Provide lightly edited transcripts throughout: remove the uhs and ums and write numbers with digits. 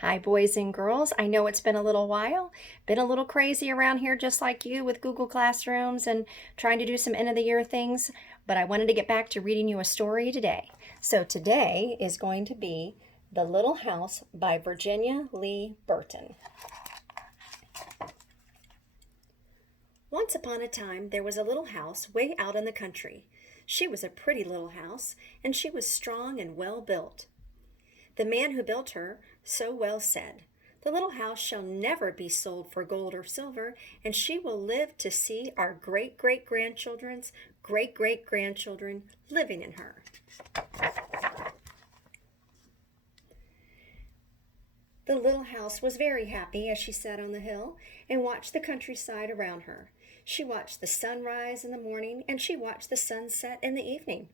Hi, boys and girls. I know it's been a little while, been a little crazy around here, just like you with Google Classrooms and trying to do some end of the year things, but I wanted to get back to reading you a story today. So today is going to be The Little House by Virginia Lee Burton. Once upon a time, there was a little house way out in the country. She was a pretty little house, and she was strong and well built. The man who built her so well said, "The little house shall never be sold for gold or silver, and she will live to see our great great grandchildren's great great grandchildren living in her." The little house was very happy as she sat on the hill and watched the countryside around her. She watched the sun rise in the morning, and she watched the sun set in the evening.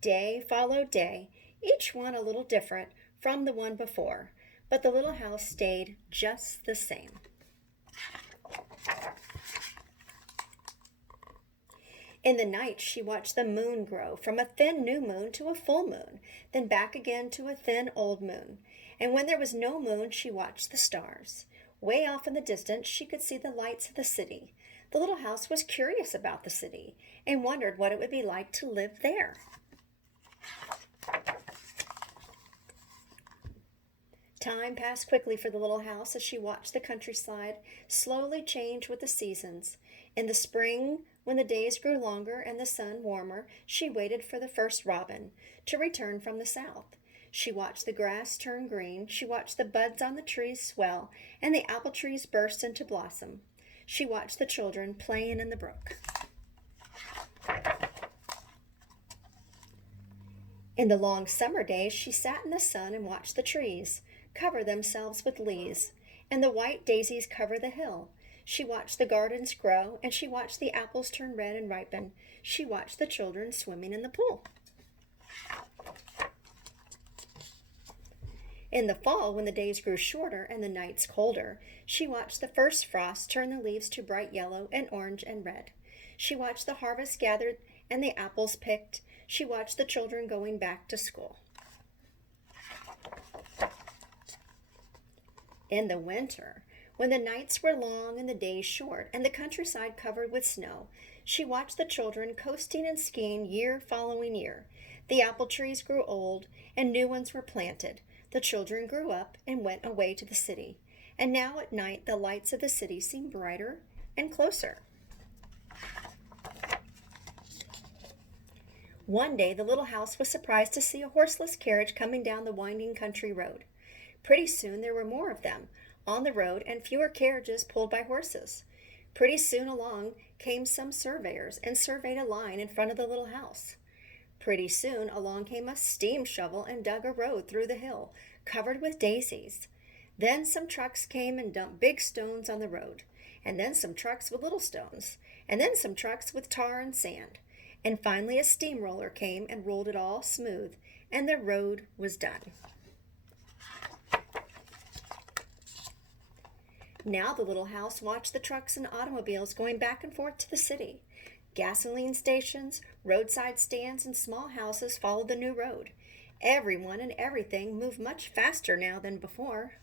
Day followed day, each one a little different from the one before, but the little house stayed just the same. In the night, she watched the moon grow from a thin new moon to a full moon, then back again to a thin old moon. And when there was no moon, she watched the stars. Way off in the distance, she could see the lights of the city. The little house was curious about the city and wondered what it would be like to live there. Time passed quickly for the little house as she watched the countryside slowly change with the seasons. In the spring, when the days grew longer and the sun warmer, she waited for the first robin to return from the south. She watched the grass turn green, she watched the buds on the trees swell, and the apple trees burst into blossom. She watched the children playing in the brook. In the long summer days, she sat in the sun and watched the trees cover themselves with leaves, and the white daisies cover the hill. She watched the gardens grow, and she watched the apples turn red and ripen. She watched the children swimming in the pool. In the fall, when the days grew shorter and the nights colder, she watched the first frost turn the leaves to bright yellow and orange and red. She watched the harvest gathered and the apples picked. She watched the children going back to school. In the winter, when the nights were long and the days short and the countryside covered with snow, she watched the children coasting and skiing year following year. The apple trees grew old and new ones were planted. The children grew up and went away to the city. And now at night the lights of the city seemed brighter and closer. One day the little house was surprised to see a horseless carriage coming down the winding country road. Pretty soon there were more of them on the road and fewer carriages pulled by horses. Pretty soon along came some surveyors and surveyed a line in front of the little house. Pretty soon along came a steam shovel and dug a road through the hill, covered with daisies. Then some trucks came and dumped big stones on the road, and then some trucks with little stones, and then some trucks with tar and sand. And finally a steamroller came and rolled it all smooth, and the road was done. Now the little house watched the trucks and automobiles going back and forth to the city. Gasoline stations, roadside stands, and small houses followed the new road. Everyone and everything moved much faster now than before.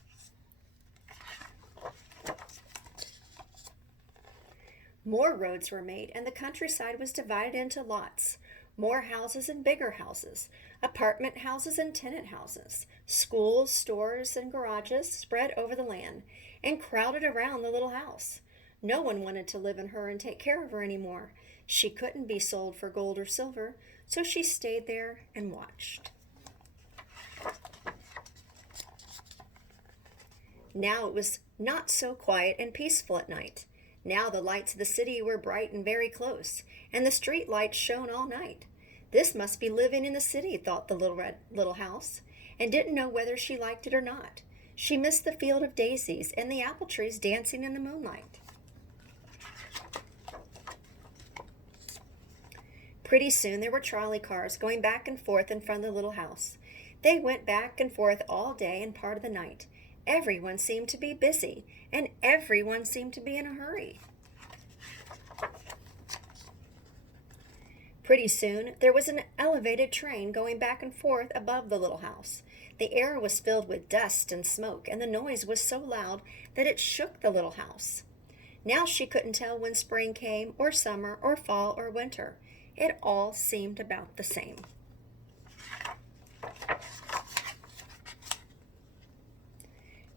More roads were made, and the countryside was divided into lots. More houses and bigger houses, apartment houses and tenant houses, schools, stores, and garages spread over the land and crowded around the little house. No one wanted to live in her and take care of her anymore. She couldn't be sold for gold or silver, so she stayed there and watched. Now it was not so quiet and peaceful at night. Now the lights of the city were bright and very close, and the street lights shone all night. This must be living in the city, thought the little house, and didn't know whether she liked it or not. She missed the field of daisies and the apple trees dancing in the moonlight. Pretty soon there were trolley cars going back and forth in front of the little house. They went back and forth all day and part of the night. Everyone seemed to be busy, and everyone seemed to be in a hurry. Pretty soon there was an elevated train going back and forth above the little house. The air was filled with dust and smoke, and the noise was so loud that it shook the little house. Now she couldn't tell when spring came, or summer, or fall, or winter. It all seemed about the same.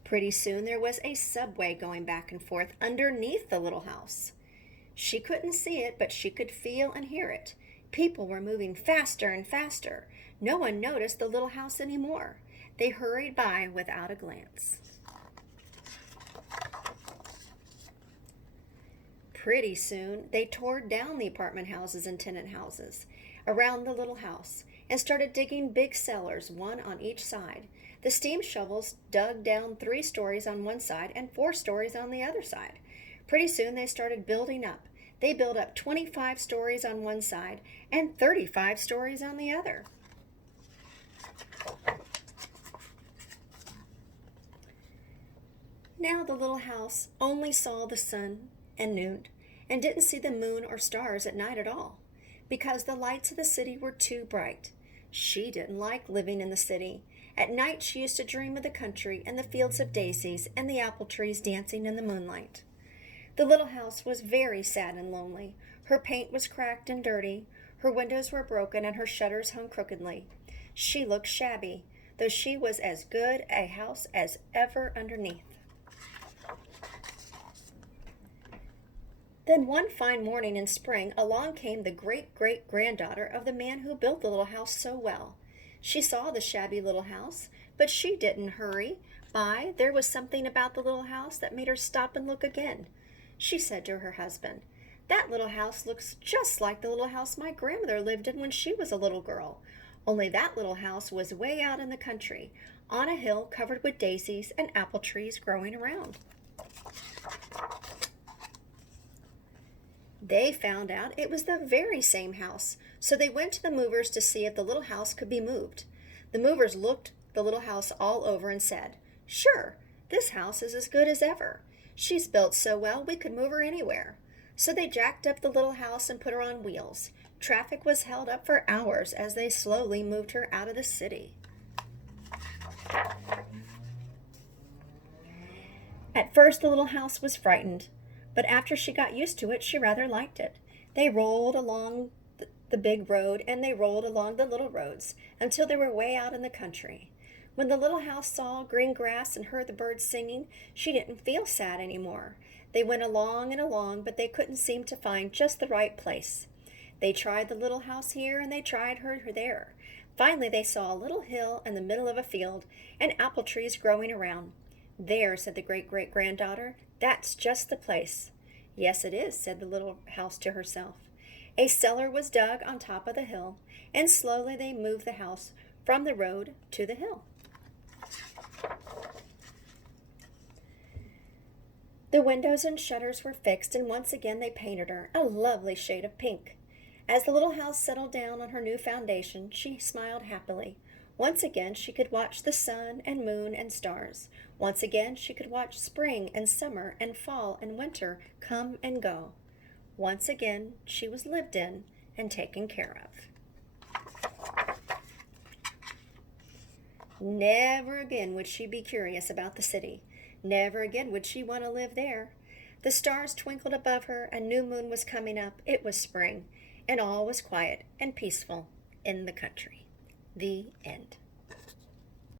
Pretty soon there was a subway going back and forth underneath the little house. She couldn't see it, but she could feel and hear it. People were moving faster and faster. No one noticed the little house anymore. They hurried by without a glance. Pretty soon, they tore down the apartment houses and tenant houses around the little house and started digging big cellars, one on each side. The steam shovels dug down 3 stories on one side and 4 stories on the other side. Pretty soon, they started building up. They built up 25 stories on one side and 35 stories on the other. Now the little house only saw the sun and noon and didn't see the moon or stars at night at all, because the lights of the city were too bright. She didn't like living in the city. At night she used to dream of the country and the fields of daisies and the apple trees dancing in the moonlight. The little house was very sad and lonely. Her paint was cracked and dirty. Her windows were broken and her shutters hung crookedly. She looked shabby, though she was as good a house as ever underneath. Then one fine morning in spring, along came the great-great-granddaughter of the man who built the little house so well. She saw the shabby little house, but she didn't hurry by. There was something about the little house that made her stop and look again. She said to her husband, "That little house looks just like the little house my grandmother lived in when she was a little girl. Only that little house was way out in the country, on a hill covered with daisies and apple trees growing around." They found out it was the very same house, so they went to the movers to see if the little house could be moved. The movers looked the little house all over and said, "Sure, this house is as good as ever. She's built so well we could move her anywhere." So they jacked up the little house and put her on wheels. Traffic was held up for hours as they slowly moved her out of the city. At first the little house was frightened, but after she got used to it, she rather liked it. They rolled along the big road, and they rolled along the little roads until they were way out in the country. When the little house saw green grass and heard the birds singing, she didn't feel sad anymore. They went along and along, but they couldn't seem to find just the right place. They tried the little house here, and they tried her there. Finally, they saw a little hill in the middle of a field and apple trees growing around. "There," said the great-great-granddaughter, "that's just the place." "Yes, it is," said the little house to herself. A cellar was dug on top of the hill, and slowly they moved the house from the road to the hill. The windows and shutters were fixed, and once again they painted her a lovely shade of pink. As the little house settled down on her new foundation, she smiled happily. Once again she could watch the sun and moon and stars. Once again she could watch spring and summer and fall and winter come and go. Once again she was lived in and taken care of. Never again would she be curious about the city. Never again would she want to live there. The stars twinkled above her, a new moon was coming up. It was spring, and all was quiet and peaceful in the country. The end.